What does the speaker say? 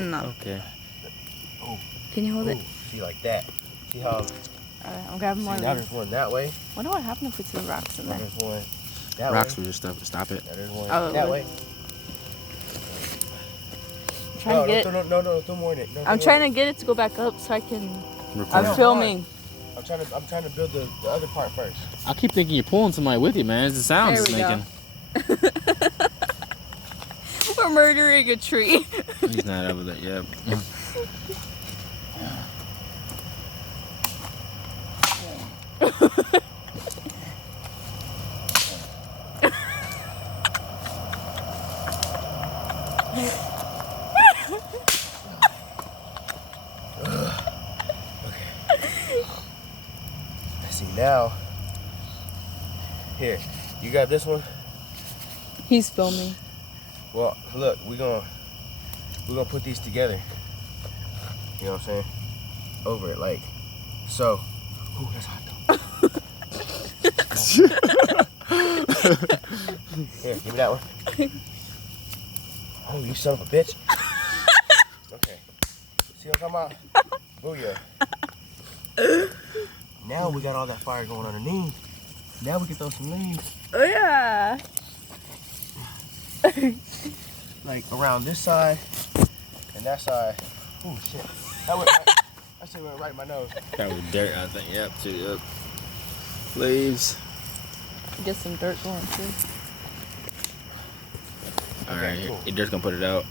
No. Okay. Oh. Can you hold it? See, like that. See how? Alright, I'm grabbing more. Now there's one that way. Wonder what happened if we threw rocks in there. There's one that Rocks way. will just stop it. Now there's one Oh, that really? way. I'm trying to get it. No, throw more in it. No, I'm trying to get it to go back up so I can. Record. I'm filming. I'm trying to build the other part first. I keep thinking you're pulling somebody with you, man. It's the sounds it's making. We're murdering a tree. He's not over there. Yep. See now. Here, you got this one. He's filming. Well, look, we're gonna put these together. You know what I'm saying? Over it, like so. Ooh, that's hot though. Here, give me that one. Oh, you son of a bitch. Okay. See what I'm talking about? Booyah. Now we got all that fire going underneath. Now we can throw some leaves. Oh yeah. Like around this side and that side. Oh shit. That went right in my nose. That was dirt, I think. Yep, too. Yep. Leaves. Get some dirt going too. All right, cool. Dirt's gonna put it out.